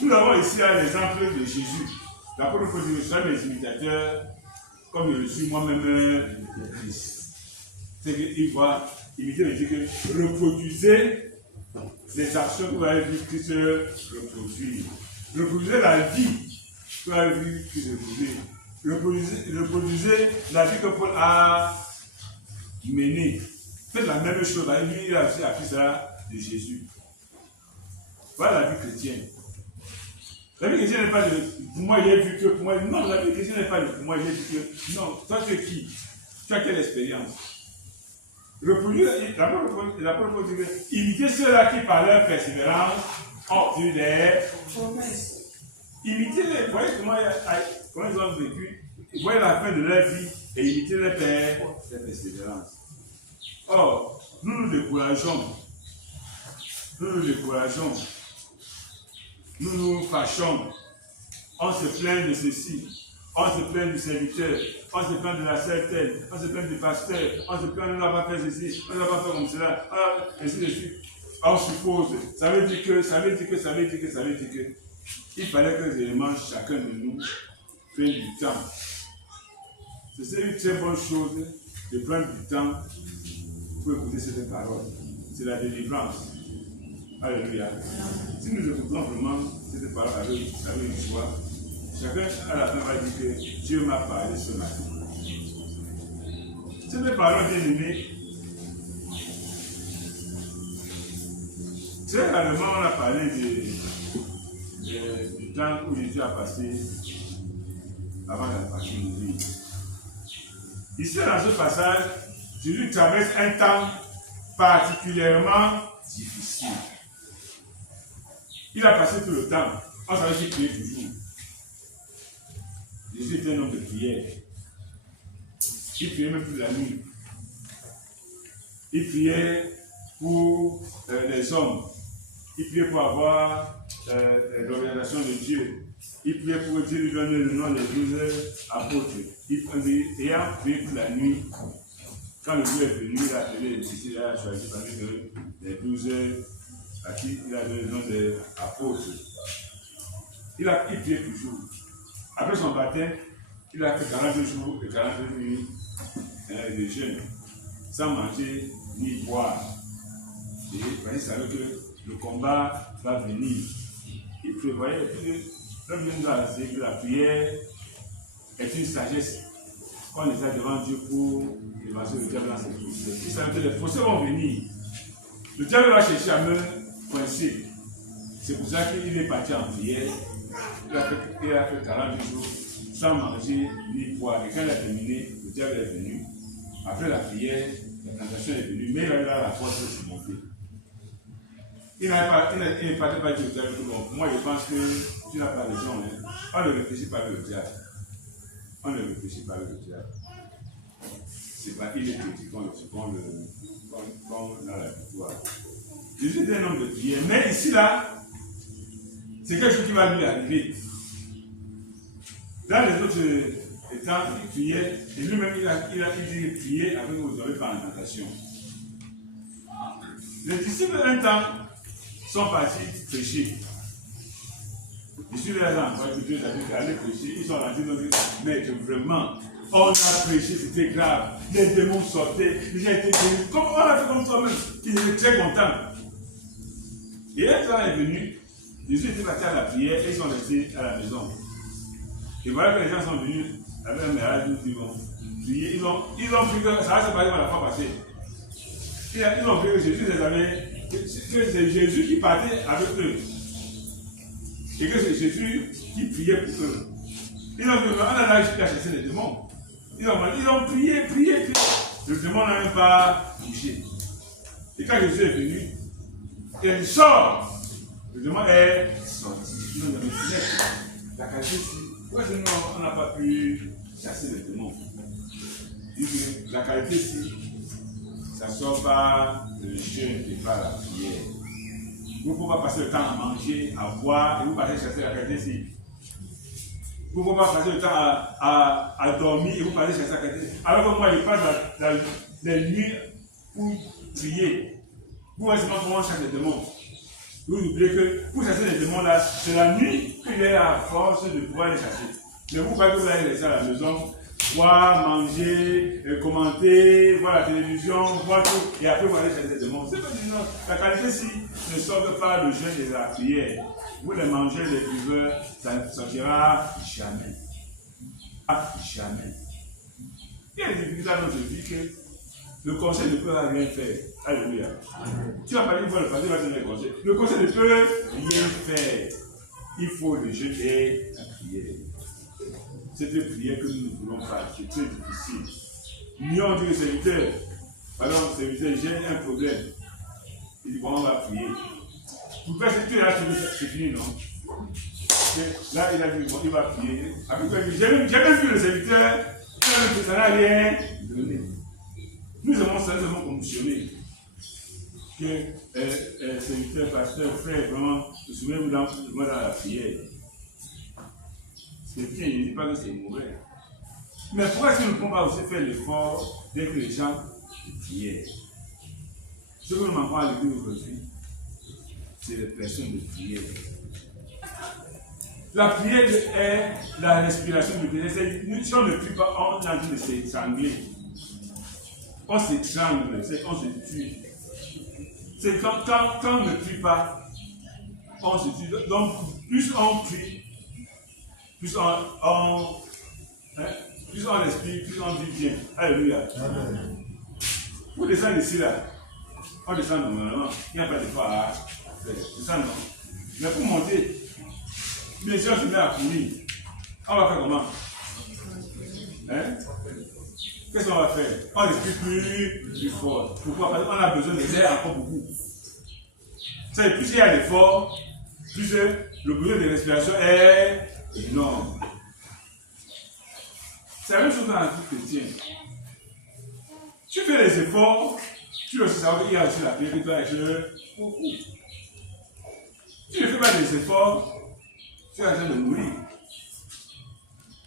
Nous avons ici l'exemple de Jésus. L'apôtre Paul dit que soyez mes imitateurs, comme je le suis moi-même le Christ. C'est qu'il va imiter le Dieu que reproduisez les actions que vous avez vu Christ reproduire. Reproduisez la vie que vous avez vu Christ reproduire. Reproduisez la vie que Paul a menée. Faites la même chose. Lui, il a aussi appris ça de Jésus. Voilà la vie chrétienne. La vie chrétienne n'est pas de pour moi, j'ai vu que pour moi. Non, la vie chrétienne n'est pas de pour moi, j'ai vu que. Non, toi, tu es qui? Tu as quelle expérience? Reproduire, l'apôtre Paul dit que imitez ceux-là qui, par leur persévérance, ont obtenu des promesses. Imitez-les. Vous voyez comment ils ont vécu. Vous voyez la fin de leur vie et imitez leur persévérance. Or, nous nous décourageons. Nous nous fâchons. On se plaint de ceci. On se plaint du serviteur. On se plaint de la certaine. On se plaint du pasteur. On se plaint de ne pas faire ceci. On ne l'a pas fait comme cela. Ainsi de suite. On suppose. Ça veut dire que. Il fallait que les éléments, chacun de nous, prenne du temps. C'est une très bonne chose de prendre du temps pour écouter cette parole. C'est la délivrance. Alléluia. Si nous écoutons vraiment cette parole avec une joie, chacun à la fin va dire que Dieu m'a parlé ce matin. Cette parole bien aimée, très rarement on a parlé du temps où Jésus a passé avant la passion de vie. Ici, dans ce passage, Jésus traverse un temps particulièrement difficile. Il a passé tout le temps. On savait qu'il priait toujours. Jésus était un homme de prière. Il priait même toute la nuit. Il priait pour les hommes. Il priait pour avoir l'organisation de Dieu. Il priait pour Dieu lui donner le nom des 12 apôtres. Ayant prié toute la nuit, quand le Dieu est venu, il a appelé les disciples, il a choisi parmi eux les 12 à qui il a donné le nom des apôtres. Il priait toujours. Après son baptême, il a fait 42 jours et 42 nuits de jeûne, sans manger ni boire. Et il savait que le combat va venir. Il prévoyait que l'homme nous a dit que la prière est une sagesse qu'on est devant Dieu pour évacuer le diable dans ses procès. Il savait que les procès vont venir. Le diable va chercher à me coincer. C'est pour ça qu'il est parti en prière. Il a fait 40 jours sans manger ni boire. Et quand il a terminé, le diable est venu. Après la prière, la tentation est venue, mais il a eu la force de surmonter. Il n'est pas dit au diable tout le monde. Moi, je pense que tu n'as pas raison. Hein. On ne réfléchit pas avec le diable. C'est pas qu'il est petit qu'on a la victoire. Jésus est un homme de prière. Mais ici, là, c'est quelque chose qui va lui arriver. Dans les autres états, il priait, et lui-même, il a dit prier avec vous avez par la tentation. Les disciples, un temps, sont partis prêcher. Jésus les a envoyés, Dieu a dit d'aller prêcher. Ils sont rentrés dans le mais vraiment, on a prêché, c'était grave. Les démons sortaient, les gens étaient venus. Comment on a fait comme toi-même? Ils étaient très contents. Et un temps est venu, Jésus était parti à la prière et ils sont restés à la maison. Et voilà que les gens sont venus avec un message, ils vont prier. Ils ont pris que ça va se passer la fois passée. Ils ont pris que Jésus les avait. Que c'est Jésus qui partait avec eux. Et que c'est Jésus qui priait pour eux. Ils ont dit, on a là jusqu'à chasser les démons. Ils ont prié. Le démon n'a même pas bougé. Et quand Jésus est venu, il sort. Le démon est sorti. Ils ont dit, la qualité ici, pourquoi on n'a pas pu chasser les démons? Il dit que la qualité ici, ça sort par le jeûne et par la prière. Vous ne pouvez pas passer le temps à manger, à boire, et vous passez chasser la qualité ici. Vous ne pouvez pas passer le temps à dormir, et vous passez chasser la qualité. Alors que moi, je passe les nuits pour prier. Vous voyez comment on chasse les démons. Vous oubliez que pour chasser les démons-là, c'est la nuit qu'il est à force de pouvoir les chasser. Mais vous croyez que vous allez laisser à la maison, voir, manger, commenter, voir la télévision, voir tout, et après vous allez chasser les démons. C'est pas du non. La qualité-ci ne sort pas le jeûne et de la prière. Vous les mangez, les buveurs, ça ne sortira jamais. Jamais. Il y a des difficultés dans notre vie que le conseil ne peut rien faire. Alléluia. Tu vas pas dire voir le pasteur va te donner le conseil. Le conseil ne peut rien faire. Il faut le jeûne et la prière. Cette prière que nous ne voulons pas, c'est très difficile. Nous on dit au serviteur, pardon, serviteur, j'ai un problème. Il dit, bon, on va prier. Pour faire cette prière, c'est fini, non? Là, il a dit, bon, il va prier. J'ai même vu le serviteur, ça n'a rien donné. Nous avons simplement commissionné que serviteur, pasteur, frère, vraiment, souvenez-vous dans la prière. C'est bien, il ne dit pas que c'est mauvais. Mais pourquoi est-ce que nous ne pouvons pas aussi faire l'effort dès que les gens prièrent? Ce que nous manquons à l'église aujourd'hui, c'est les personnes de prière. La prière est la respiration du Christ. Si on ne prie pas, on est en train de s'étrangler. On s'étrangle, on se tue. C'est quand on ne prie pas, on se tue. Donc, plus on prie, plus on respire, plus on vit bien. Alléluia. Amen. Pour descendre ici, là, on descend normalement. Il n'y a pas d'effort à faire. C'est ça, non? Mais pour monter, bien sûr, on se met à courir. On va faire comment? Hein? Qu'est-ce qu'on va faire? On respire plus fort. Pourquoi? Parce qu'on a besoin de l'air encore beaucoup. C'est plus il y a d'efforts, plus le besoin de respiration est énorme. C'est la même chose dans la vie chrétienne. Tu fais les efforts, tu dois aussi savoir qu'il y a aussi la prière qui doit être beaucoup. Tu ne fais pas des efforts, tu es en train de mourir.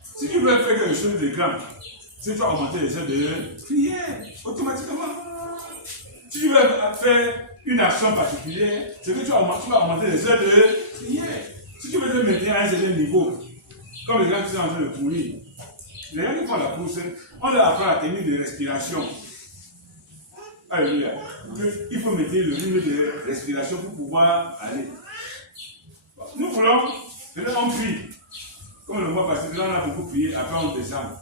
Si tu veux faire quelque chose de grand, si tu vas augmenter les heures de prière, automatiquement. Si tu veux faire une action particulière, c'est que tu vas augmenter les heures de prière. Si tu veux te maintenir à un certain niveau, comme les gens qui sont en train de courir, les gens qui font la course, on leur apprend la technique de respiration. Alléluia. Il faut mettre le rythme de respiration pour pouvoir aller. Nous voulons, maintenant on prie. Comme on le voit passer, là on a beaucoup prié, après on descend.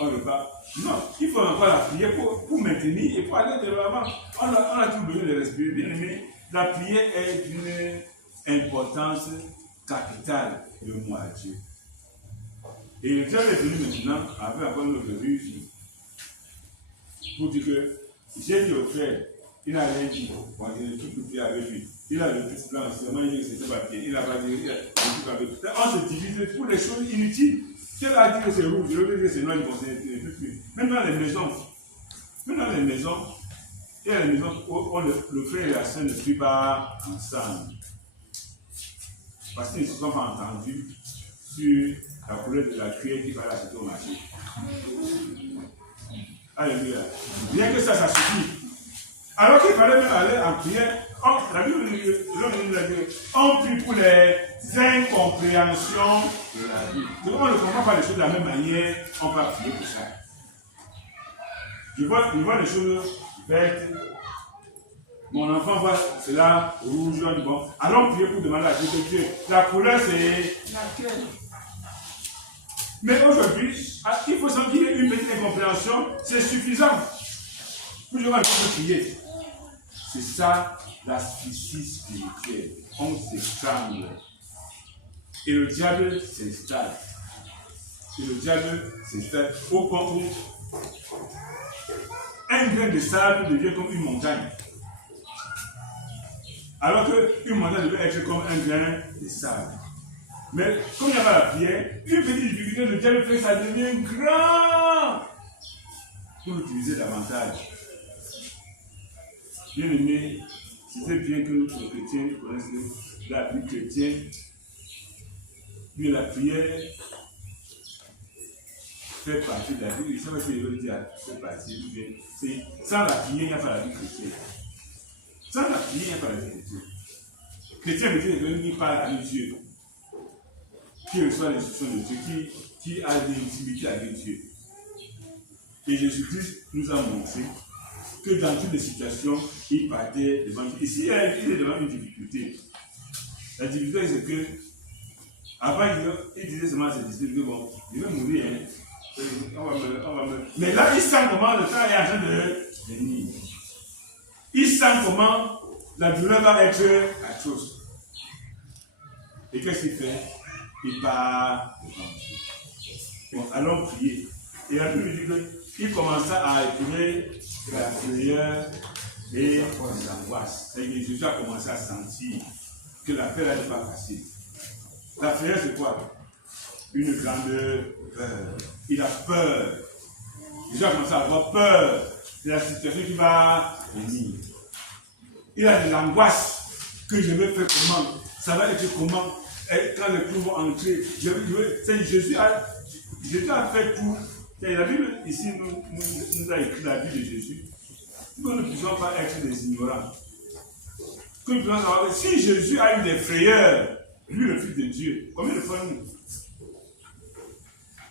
On repart. Non, il faut encore la prière pour maintenir et pour aller de l'avant. On a tout besoin de respirer. Bien aimé, la prière est d'une importance capitale de moi à Dieu. Et le Dieu est venu maintenant avec encore notre ruse pour dire que j'ai dit au frère, il n'a rien dit. Bon, il a tout prié avec lui. Il a le petit plan, seulement il dit que c'était papier. Il n'a pas dit, il a tout avec lui. On se divise pour les choses inutiles. Quel a dit que c'est rouge, l'autre dit que c'est noir, ils vont se plus. Même dans les maisons, il y a les maisons où le frère et la sœur ne prient pas ensemble. Parce qu'ils ne se sont pas entendus sur la couleur de la cuillère qui va l'acheter au marché. Alléluia. Bien que ça suffit. Alors qu'il fallait même aller en prière, la Bible nous dit, on prie pour les incompréhensions de la vie. Donc on ne comprend pas les choses de la même manière, on va prier pour ça. Je vois les choses vertes. Mon enfant voit cela rouge, jaune, bon. Allons prier pour demander à Dieu que Dieu. La couleur c'est laquelle? Mais aujourd'hui, il faut sentir une petite incompréhension, c'est suffisant. Pour que je vais prier. C'est ça l'asphyxie spirituelle. On s'étrangle. Et le diable s'installe. Au point où un grain de sable devient comme une montagne. Alors qu'une montagne devait être comme un grain de sable. Mais comme il n'y a pas la prière, une petite difficulté, le diable fait que ça devient grand pour l'utiliser davantage. Bien aimé, c'est bien que nous, les chrétiens, connaissent la vie chrétienne. Mais la prière fait partie de la vie. Je ne sais pas si je veux dire fait partie. Sans la prière, il n'y a pas la vie chrétienne. Sans la prière, il n'y a pas la vie chrétienne. Chrétien veut dire quelqu'un qui parle avec Dieu, qui reçoit l'instruction de Dieu, qui a l'intimité avec Dieu. Et Jésus-Christ nous a montré que dans toutes les situations, il partait devant Dieu. Ici, il est devant une difficulté. La difficulté, c'est que, avant, il disait seulement à ses disciples que bon, il va mourir, hein. On va me... Mais là, il sent comment le temps est en train de venir. Il sent comment la douleur va être atroce. Et qu'est-ce qu'il fait? Il part devant Dieu. Bon, allons prier. Et la Bible dit qu'il commença à éprouver la frayeur et les angoisses. Et Jésus a commencé à sentir que l'affaire n'est pas facile. La frayeur, c'est quoi? Une grande peur. Il a peur. Jésus a commencé à avoir peur de la situation qui va venir. Il a de l'angoisse que je vais faire comment? Ça va être comment? Et quand les clous vont entrer, Jésus a fait tout. Et la Bible ici nous a écrit la vie de Jésus. Que nous ne puissions pas être des ignorants. Que nous puissions savoir que si Jésus a eu des frayeurs, lui le Fils de Dieu, combien de fois nous?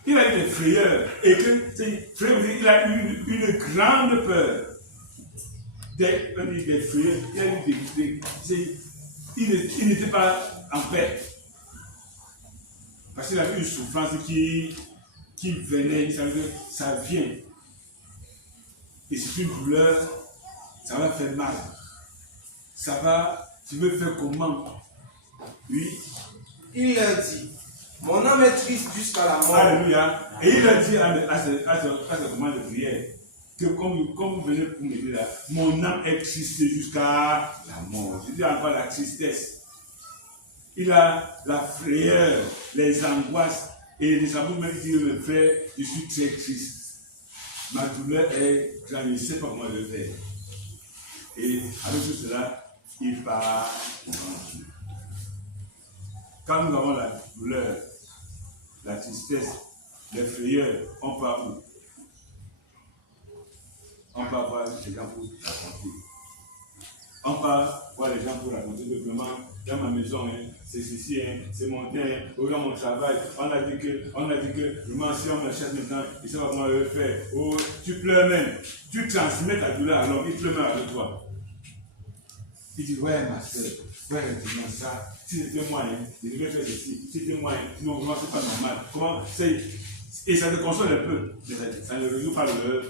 Il a eu des frayeurs et que il a eu une grande peur. Des frayeurs, il a eu il n'était pas en paix. Parce qu'il a eu une souffrance qui venait, il savait que ça vient. Et c'est une douleur, ça va faire mal. Ça va, tu veux faire comment? Oui. Il leur dit, mon âme est triste jusqu'à la mort. Alléluia. Et il leur dit à ce moment de prière, que comme vous venez pour m'aider là, mon âme est triste jusqu'à la mort. Je dis encore la tristesse. Il a la frayeur, les angoisses, et les amours même dit, le frère, je suis très triste. Ma douleur est grande, je ne sais pas comment le faire. Et avec tout cela, il part devant Dieu. Quand nous avons la douleur, la tristesse, les frayeurs, on part où? On part voir les gens pour raconter. On part voir les gens pour raconter que vraiment, dans ma maison, hein, c'est ceci, hein, c'est mon temps, hein, dans mon travail, on a dit que vraiment, si on me cherche maintenant, il ne sait pas comment le faire. Oh, tu pleures même, tu transmets ta douleur à l'homme, il pleure même avec toi. Il dit, ouais, ma soeur, ouais, dis-moi ça, si c'était moi, hein, je devais faire ceci, si c'était moi, hein, non, vraiment, c'est pas normal. Comment, et ça te console un peu, mais ça ne résout pas le problème.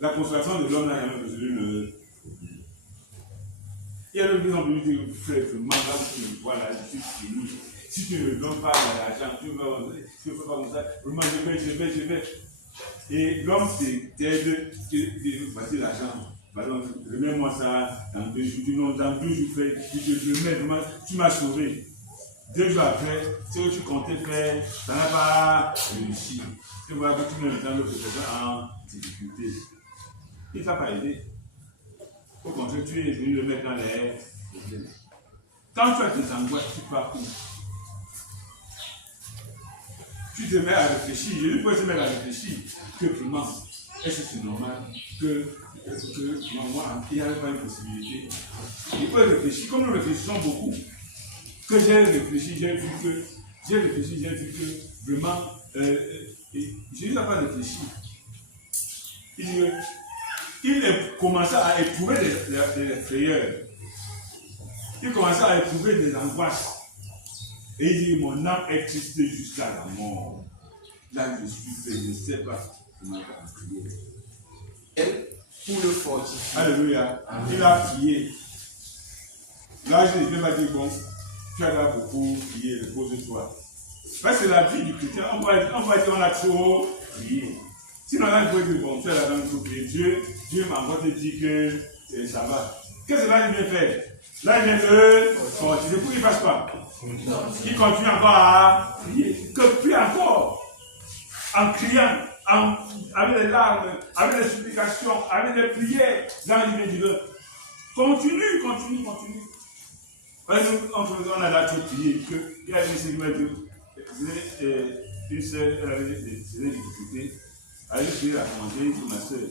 La consolation de l'homme n'a jamais résolu le problème. Et alors, ils ont voulu dire, frère, voilà, je suis fini. Si tu ne me donnes pas l'argent, tu ne fais pas comme ça, vraiment, je vais. Et l'homme t'aide, voici l'argent. Pardon, remets-moi ça dans 2 jours. Tu non, dans 2 jours, je te remets, vraiment, tu m'as sauvé. 2 jours après, ce que tu comptais faire, ça n'a pas réussi. Et voilà que tu mets maintenant l'autre personne en difficulté. Il ne t'a pas aidé. Au contraire, tu es venu le mettre dans les problèmes. Quand tu as des angoisses, tu pars où? Tu te mets à réfléchir. Je peux te mettre à réfléchir que vraiment, est-ce que c'est normal que moi, il n'y avait pas une possibilité? Il peut réfléchir, comme nous réfléchissons beaucoup, que j'ai réfléchi, j'ai vu que vraiment, je n'ai pas réfléchi. Il commençait à éprouver des frayeurs. Il commençait à éprouver des angoisses. Et il dit, mon âme est triste jusqu'à la mort. Là, je suis fait, je ne sais pas comment prier. Et pour le fortifier. Alléluia. Il a prié. Là, je ne vais pas dire, bon, tu as beaucoup prié, repose-toi. Parce que la vie du chrétien, on va dire, on a trop prié. Sinon, là, il faut dire, bon, tu es là-dedans, il faut prier. Dieu m'a encore dit que ça va. Qu'est-ce que là, il vient faire? Là, il vient de fortifier. Pourquoi il ne passe pas? Il continue encore à prier. Que prie encore. En criant, avec les larmes, avec les supplications, avec les prières. Là, il vient dire, continue. On a là tout prié. Il a dit, c'est une sœur, elle avait des difficultés. Elle a prié à commenter pour ma sœur.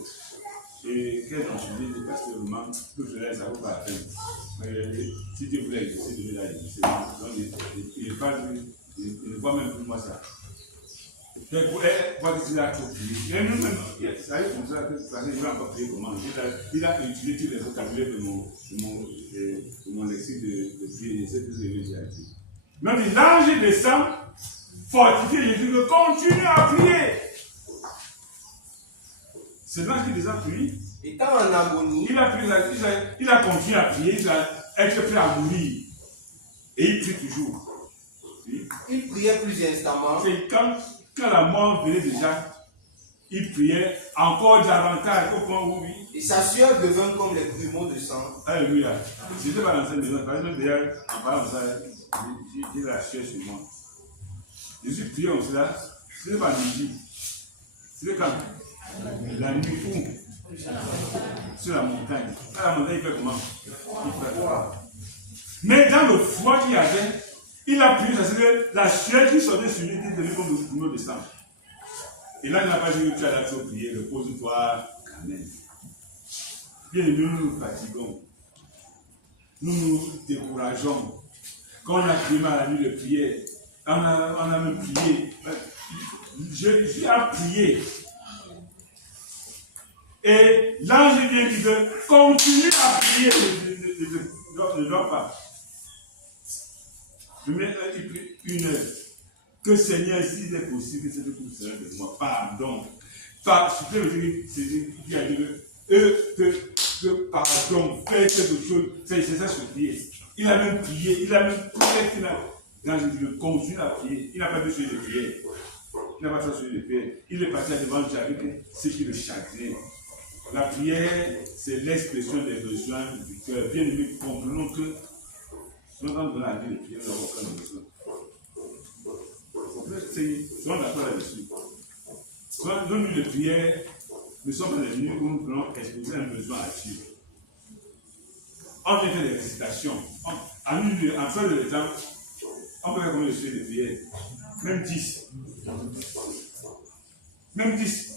Et quel enseignement dit parce que vraiment, tout cela, ça ne vaut pas la peine. Si Dieu voulait exaucer, Dieu l'a exaucé. Donc, il ne voit même plus moi ça. Donc, pour qu'il a trop prié. Et nous-mêmes, ça arrive comme ça, il va encore prier comment. Il a utilisé tous les vocabulaires de mon lexique de prier. C'est tout ce que j'ai dit. Donc, l'ange descend, fortifié, Jésus veut continuer à prier. C'est l'ange qui descend prier. Étant en agonie, il a continué à prier, il a été prêt à mourir. Et il prie toujours. Oui. Il priait plus instamment. C'est quand la mort venait déjà, il priait encore davantage. Oui. Et sa sueur devint comme les grumeaux de sang. Alléluia. Je n'étais pas dans cette maison, par exemple, d'ailleurs, en parlant de ça, j'ai la sueur sur moi. Je suis prié comme cela, ce n'est pas midi. C'est quand la nuit où sur la montagne. À la montagne, il fait comment? Il fait froid. Mais dans le froid qu'il y avait, il a prié, parce que la sueur qui sortait sur lui était devenue comme le grumeau de sang. Et là, il n'a pas dit que tu as la prier, repose-toi quand même. Bien aimé, nous nous fatiguons. Nous nous décourageons. Quand on a prié à la nuit de prière, on a même prié. Jésus a prié. Et l'ange vient dire, continue à prier, ne dors pas. Je mets il prie 1 heure. Que Seigneur, s'il est possible, c'est de vous servir de moi. Pardon. Je peux me dire, c'est Dieu qui a dit que pardon, fais quelque chose. C'est ça ce prier. Il a même prié, il a même prié. L'ange dit, continue à prier. Il n'a pas besoin de prier. Il n'a pas besoin de prier. Il est parti devant Dieu avec ce qui le chagrin. La prière, c'est l'expression des besoins du cœur. Bien aimé, comprenons que souvent dans la vie de prière, nous n'avons aucun besoin. Souvent d'accord là-dessus. Souvent, nos nuits de prière ne sont pas des nuits où nous pouvons exposer un besoin à Dieu. On vient faire des récitations. En fin de temps, on peut faire combien de suites de prière? Même 10. Même 10.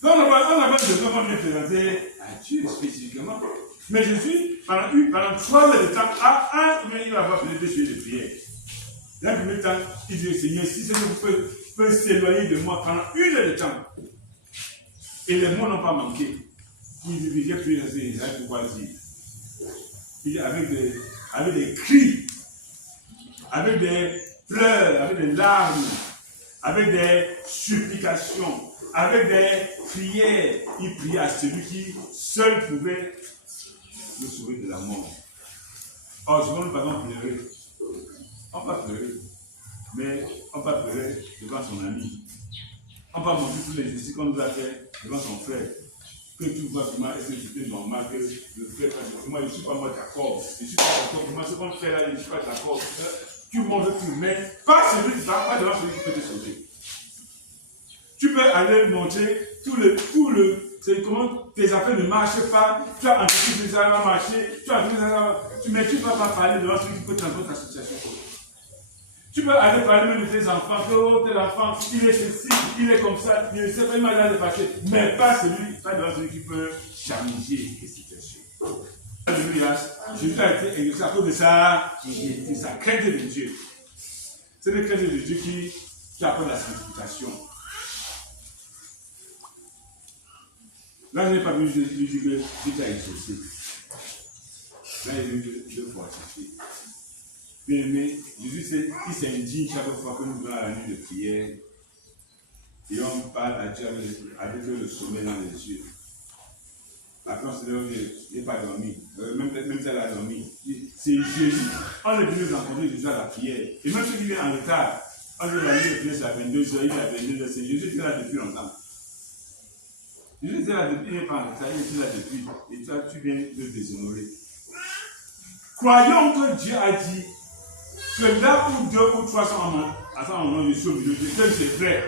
Donc, on a besoin de nous présenter à Dieu spécifiquement. Mais Jésus, pendant 3 heures de temps, il va avoir fait des suites de prière. Dans le premier temps, il dit, Seigneur, si Seigneur peut s'éloigner de moi pendant 1 heure de temps, et les mots n'ont pas manqué, il dit, j'ai prié dans ces Israël, pourquoi dire? Il dit, avec des cris, avec des pleurs, avec des larmes, avec des supplications, avec des prières, il priait à celui qui seul pouvait le sauver de la mort. Or, souvent, nous parlons pleurer. On va pleurer, mais on va pleurer devant son ami. On va montrer tous les gestes qu'on nous a fait devant son frère. Que tu vois vraiment, est-ce que c'était normal que le frère fasse. Moi, je ne suis pas moi d'accord. Je ne suis pas d'accord. Moi, ce qu'on fait là, je ne suis pas d'accord. Tu montres tout, mais pas celui qui va pas devant celui qui peut te sauver. Tu peux aller montrer tout le c'est comment tes affaires ne marchent pas, tu as entendu que ça va marcher, mais tu ne vas pas parler devant celui qui peut t'entendre ta situation. Tu peux aller parler même de tes enfants, que oh, tel enfant, il est ceci, il est comme ça, il ne sait pas il m'a l'air de passer, mais pas devant celui qui peut changer les situations. Alléluia. Jésus a été exaucé à cause de sa crainte de Dieu. C'est le crainte de Dieu qui apporte la sanctification. Là, je n'ai pas vu lui dire que Dieu t'a exaucé. Là, il est venu de fortifier. Bien aimé, Jésus il s'indigne chaque fois que nous venons à la nuit de prière et on parle à Dieu avec le sommeil dans les yeux. Après, on se dit, je n'ai pas dormi. Même si elle a dormi. C'est Jésus. On est venu rencontrer Jésus à la prière. Et même ceux qui viennent en retard, on dit la nuit de prière, c'est à 22h, il est à 22h, c'est Jésus qui est là depuis longtemps. Jésus était là depuis, il n'est pas en retard, il était là depuis. Et toi, tu viens de déshonorer. Croyons que Dieu a dit que là où 2 ou 3 sont en nom, je suis au milieu de Dieu, c'est vrai.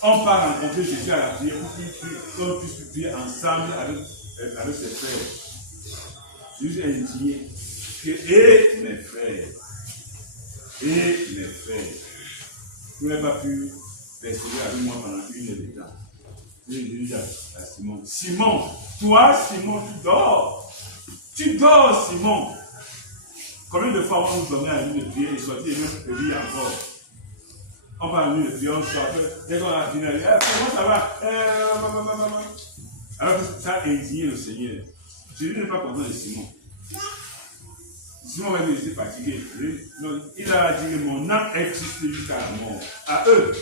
On part rencontrer Jésus à la prière pour qu'on puisse prier ensemble avec ses frères. Jésus est indigné. Et mes frères, vous n'avez pas pu rester avec moi pendant 1 heure de temps. Jésus dit à Simon, Simon, toi, Simon, tu dors. Tu dors, Simon. Combien de fois on nous dormait à la nuit de prière et sortir et même prier encore? On va à la nuit de prière, on sort. Dès qu'on a fini, comment ça va? Alors que ça a indigné le Seigneur. Jésus n'est pas content de Simon. Simon va dire, j'étais fatigué. Il a dit que mon âme existe jusqu'à la mort. À eux,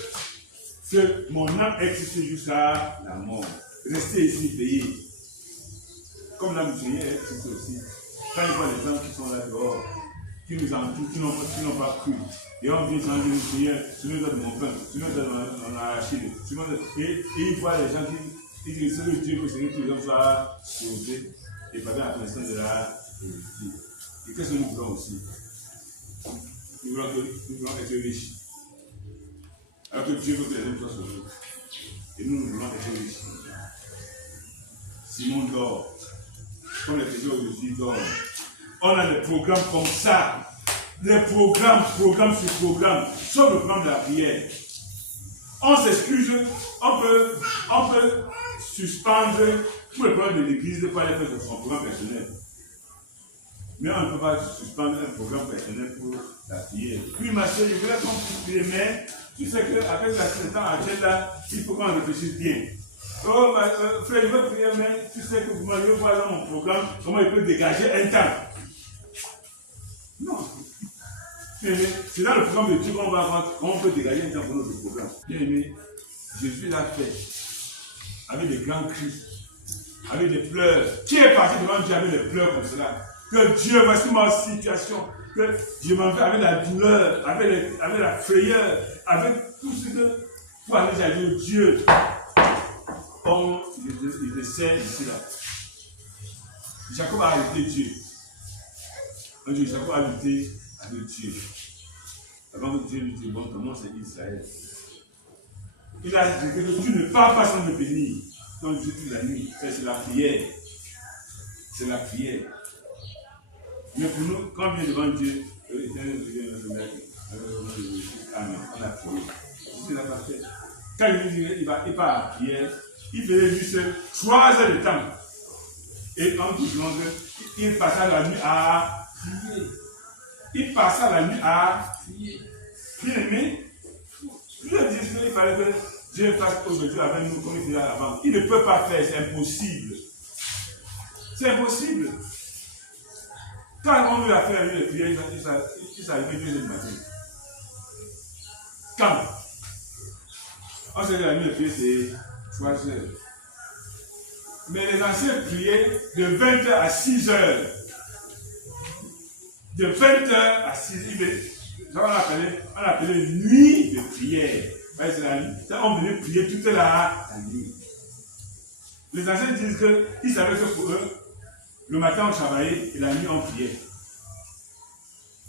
que mon âme existe jusqu'à la mort. Restez ici, veillez. Comme l'âme du Seigneur existe aussi. Quand il voit les gens qui sont là dehors, qui nous entourent, qui n'ont pas cru. Et on vient changer le Seigneur, tu nous donnes mon pain, tu nous donnes mon arachide. Et il voit les gens qui disent, c'est le Dieu que c'est que les hommes soient sauvés et pas à l'instant de la vie. Et qu'est-ce que nous voulons aussi? Nous voulons être riches. Alors que Dieu veut que les hommes soient sauvés. Et nous voulons être riches. Simon dort. Comme les chrétiens aujourd'hui dorment. On a des programmes comme ça. Des programmes sur programme. Sauf le programme de la prière. On s'excuse, on peut suspendre tous les programmes de l'église de pas aller faire son programme personnel. Mais on ne peut pas suspendre un programme personnel pour la prière. Oui, ma soeur, je voulais qu'on puisse prier, mais tu sais qu'avec le temps actuel là, il faut qu'on réfléchisse bien. Oh, frère, je veux prier, mais tu sais que vous m'avez voir dans mon programme, comment il peut dégager un temps. Non. C'est dans le programme de Dieu qu'on va voir comment on peut dégager un temps pour notre programme. Bien aimé, Jésus l'a fait avec des grands cris, avec des pleurs. Qui est parti devant Dieu avec des pleurs comme cela? Que Dieu, voici ma situation, que Dieu m'en fait avec la douleur, avec la frayeur, avec tout ce que pour aller dire Dieu. Comme il décède ici là. Jacob a arrêté Dieu. Un jour, Jacob a lutté avec Dieu. Avant que Dieu lui dise, bon, ton nom c'est Israël. Il a dit que tu ne pars pas sans me bénir. Donc Dieu toute la nuit. C'est la prière. C'est la prière. Mais pour nous, quand on vient devant Dieu, Amen. On a prié. Jésus n'a pas fait. Quand il dit qu'il va à la prière, il faisait juste 3 heures de temps. Et en tout long, il passait la nuit à prier. Il passait la nuit à prier. Bien aimé, je dis qu'il fallait que Dieu fasse aujourd'hui avec nous comme il faisait avant. Il ne peut pas faire, c'est impossible. C'est impossible. Quand on lui a fait la nuit de prière, il s'est arrivé 2 heures du matin. Quand on sait que la nuit de prière, c'est 3 heures. Mais les anciens priaient de 20h à 6h. De 20h à 6h. On appelait nuit de prière. On venait prier toute la nuit. Les anciens disent qu'ils savaient que pour eux, le matin on travaillait et la nuit on priait.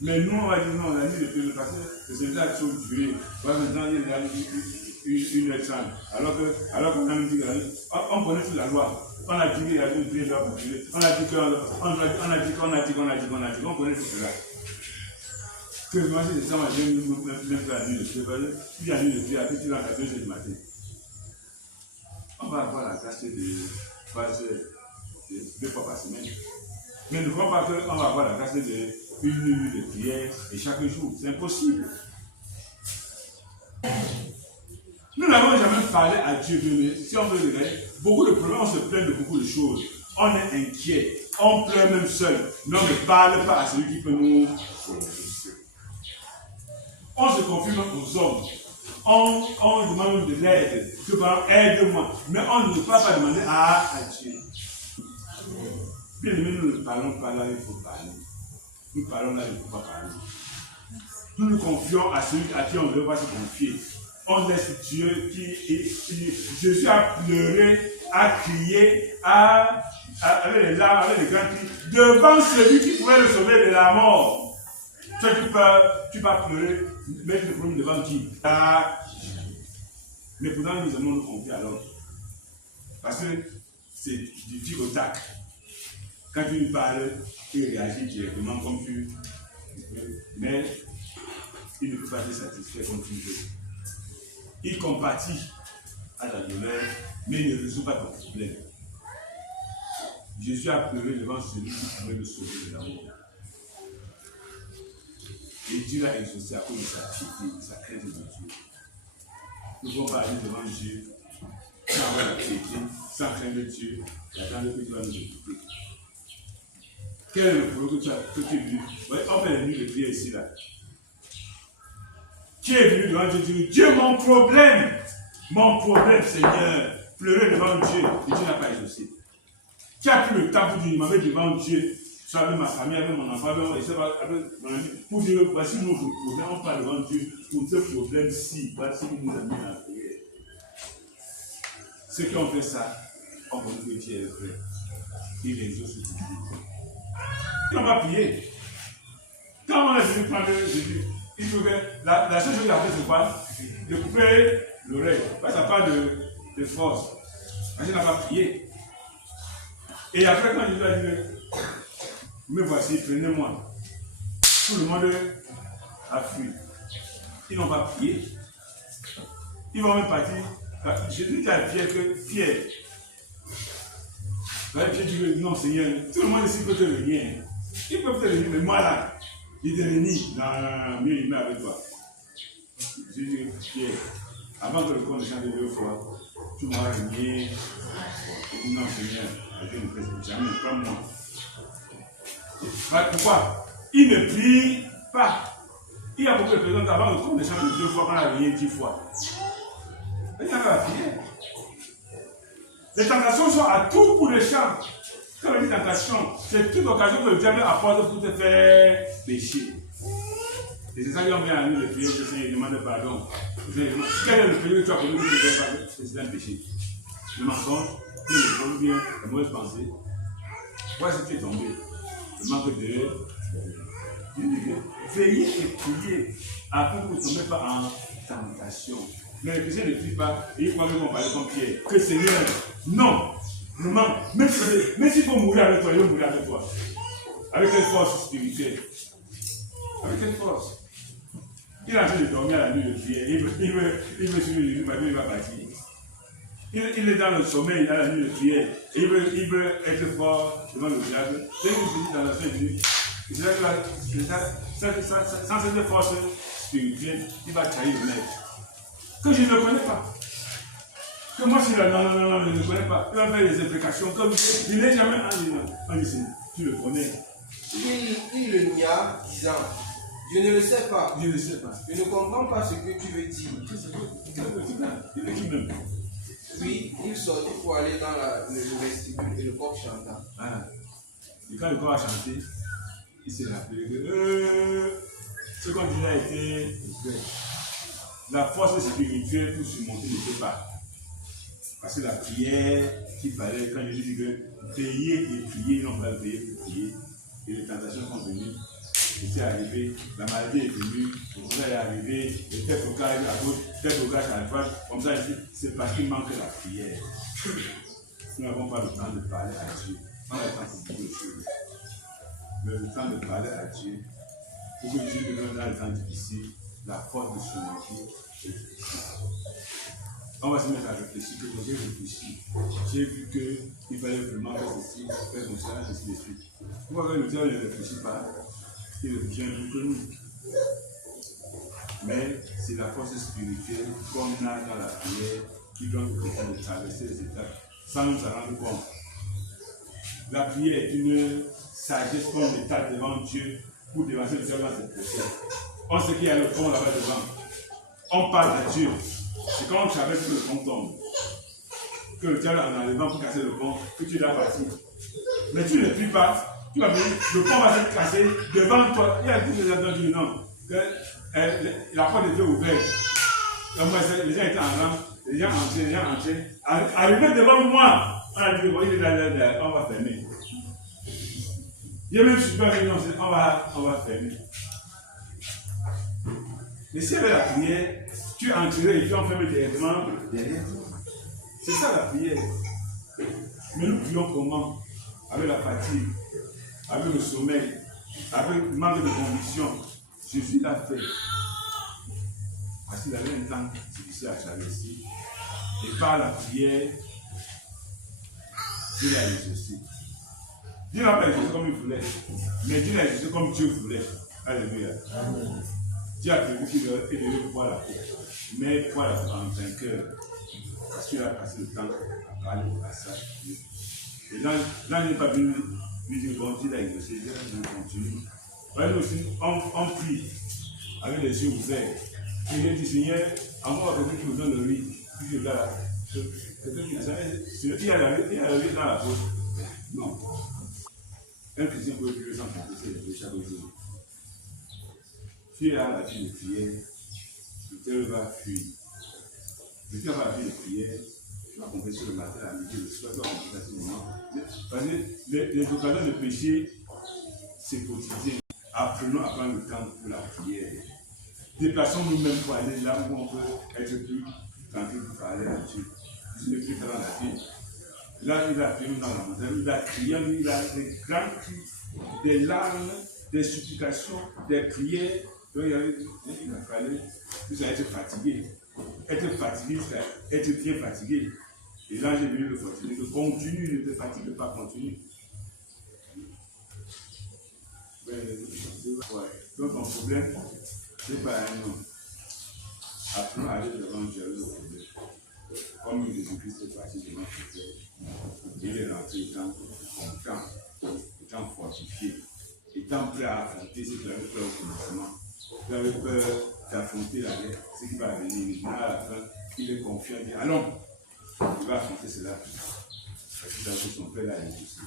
Mais nous on va dire non, la nuit de prière, parce que c'est ça qui a duré. Maintenant il y a 1h30. Alors qu'on a dit on connaît toute la loi. On a dit qu'il y a une prière, on a dit qu'on connaît tout cela. Que moi j'ai des gens, même faire la nuit de prière. Puis la nuit de prière, après tu vas à 2h du matin. On va avoir la grâce de 3 heures, 2 fois par semaine. Mais ne crois pas qu'on va avoir la grâce de 1 minute de prière et chaque jour. C'est impossible. Nous n'avons jamais parlé à Dieu, mais si on veut regarder, beaucoup de problèmes, on se plaint de beaucoup de choses. On est inquiet, on pleure même seul, mais on ne parle pas à celui qui peut nous sauver. On se confie même aux hommes. On demande de l'aide. Que par exemple, aide-moi. Mais on ne peut pas demander à Dieu. Bien aimé, nous ne parlons pas là, il faut parler. Nous parlons là, il ne faut pas parler. Nous nous confions à celui à qui on ne veut pas se confier. On laisse Dieu qui Jésus a pleuré, a crié, avec les larmes, avec les grands cris, devant celui qui pouvait le sauver de la mort. Toi, tu vas pleurer, mettre le problème devant qui? Mais pourtant, nous allons nous confier à l'autre. Parce que c'est du tic au tac. Quand tu lui parles, il réagit directement comme tu veux. Mais il ne peut pas te satisfaire comme tu veux. Il compatit. à ta douleur, mais il ne résout pas ton problème. Jésus a pleuré devant celui qui pouvait le sauver de la mort. Et Dieu l'a exaucé à cause de sa piété, de sa crainte de Dieu. Nous pouvons parler devant Dieu sans avoir la piété, sans craindre Dieu, et attendre que Dieu va nous écouter. Quel est le problème que tu es venu? Ouais, on fait les nuits de prière ici, là. Qui est venu devant Dieu dire, Dieu, mon problème, Seigneur, pleurer devant Dieu, et Dieu n'a pas exaucé. Qui a pris le temps pour dire, il m'avait devant Dieu, soit avec ma famille, avec mon enfant, avec mon ami, pour dire, voici nos problèmes, on parle devant Dieu pour ce problème-ci, voici ce qui nous a mis dans la prière. Ceux qui ont fait ça, on connaît que Dieu est vrai. Il exauce tout. Ils n'ont pas prié. Quand on a venu prendre Jésus, il faut que la seule chose qu'il a fait, c'est quoi? De couper l'oreille. Parce que ça n'a pas de force. Parce qu'il n'a pas prié. Et après, quand Jésus a dit, me voici, prenez-moi. Tout le monde a fui. Ils n'ont pas prié. Ils vont même partir. Jésus dit à Pierre que Pierre, Pierre dit non, Seigneur, tout le monde ici peut te venir. Ils peuvent te venir, mais moi là, il te réunit dans mieux il met avec toi. Jésus dit, Pierre, avant que le corps ne chante 2 fois, tu m'auras régné. Il dit non, Seigneur, je ne fais jamais, pas moi. Pourquoi? Il ne prie pas. Il y a beaucoup de personnes avant le corps ne chante 2 fois, on a régné 10 fois. Il n'y a pas à prier. Les tentations sont à tout pour les champs. Quand on dit tentation, c'est toute occasion que le diable apporte pour te faire pécher. Et c'est ça qu'ils ont mis à nous le prier, que le Seigneur demande pardon. Quel est le péché que tu as connu pour te faire pardon? C'est un péché. Le mensonge, le vol bien, la mauvaise pensée. Voilà ce qui est tombé. Le manque de. Veillez et priez afin que vous ne tombez pas en tentation. Mais le péché ne prie pas, et il croit que vous parlez comme Pierre. Que Seigneur, non, même s'il faut mourir avec toi, il va mourir avec toi. Avec quelle force spirituelle? Avec quelle force? Il est en train de dormir à la nuit de prière, il veut suivre Jésus, il va partir. Il est dans le sommeil à la nuit de prière, et il veut être fort devant le diable. Dès qu'il se dit dans la fin de nuit, sans cette force spirituelle, il va trahir le maître. Que je ne connais pas. Que moi, je ne connais pas. Il va faire des implications. Comme il n'est jamais en ici. Tu le connais. Il le nia, disant, je ne le sais pas. Je ne sais pas. Je ne comprends pas ce que tu veux dire. Il veut qui même. Puis, il sortit pour aller dans le vestibule et le coq chanta. Ah. Et quand le corps a chanté, il s'est rappelé que ce qu'on disait a été fait. La force spirituelle pour surmonter n'était pas. Parce que la prière qu'il fallait, quand Jésus dit que prier et prier, ils n'ont pas prié pour prier. Et les tentations sont venues. Et c'est arrivé, la maladie est venue, le problème est arrivé, le tel blocage à gauche, tel blocage à droite. Comme ça, c'est parce qu'il manque la prière. Nous n'avons pas le temps de parler à Dieu. On a le temps pour beaucoup de choses. Mais le temps de parler à Dieu, pour que Dieu nous donne dans le temps difficile, la force de surmonter. On va se mettre à réfléchir, que j'ai réfléchi. J'ai vu qu'il fallait vraiment faire ceci, faire comme ça, ainsi de suite. Pourquoi le diable ne réfléchit pas? Il réfléchit un peu que nous. Mais c'est la force spirituelle qu'on a dans la prière qui doit nous permettre de traverser les étapes sans nous en rendre compte. La prière est une sagesse qu'on étale devant Dieu pour dévancer le diable dans cette procès. On sait qu'il y a le pont là-bas devant. On parle de Dieu. C'est quand on traverse que le pont tombe. Que le diable en arrivant pour casser le pont, que tu dois partir. Mais tu ne pries pas. Tu vas venir, le pont va se casser devant toi. Il y a beaucoup de gens qui disent non. La porte était ouverte. Les gens étaient en rang. Les gens entraient. Arrivés devant moi, on a dit, il est là, on va fermer. Il y a même super non, on va fermer. Mais s'il y avait la prière, tu entrerais et puis on ferme directement derrière toi. C'est ça la prière. Mais nous prions comment? Avec la fatigue, avec le sommeil, avec le manque de conviction. Jésus l'a fait. Parce qu'il avait un temps difficile à traverser. Et par la prière, Dieu l'a exaucé. Dieu n'a pas exaucé comme il voulait, mais Dieu l'a exaucé comme Dieu voulait. Alléluia. Dieu a prévu qu'il devait pouvoir la paix, mais pouvoir la faire en vainqueur. Parce qu'il a passé le temps à parler à ça. Et là, il n'est pas venu lui dire, bon, Dieu l'a exaucé, Dieu continue. Voyez aussi, on prie avec les yeux ouverts. Et il dit, Seigneur, à moi, quelqu'un qui me donne le riz, puis je là, il a la vie dans la faute. Non. Un chrétien peut vivre sans confesser les péchés chaque jour. Si il a la vie de prière, le terre va fuir. Le terre va la vie de prière, tu vas confesser le matin, à midi, le soir, tu vas confesser à ce moment. Parce que les occasions de péché, c'est quotidien. Apprenons à prendre le temps pour la prière. Déplaçons nous-mêmes pour aller là où on peut être plus tranquille pour parler à Dieu. Je ne suis plus dans la vie. Là, il a prié dans la montagne, il a crié, il a des grands cris, des larmes, des supplications, des prières. Donc, il a fallu, vous allez être fatigué. Être fatigué, c'est être bien fatigué. Et là, j'ai vu le fatigué, de continue, ne te fatigue pas, continue. Donc, mon problème, c'est pas un homme. Apprenons à aller devant Dieu le problème. Comme Jésus-Christ est parti devant Dieu, il est rentré étant content, étant fortifié, étant prêt à affronter ce qu'il avait peur au commencement. Il avait peur d'affronter la guerre, ce qui va venir. Maintenant, à la fin, il est confiant, il dit allons, il va affronter cela. Parce que son père l'a exaucé.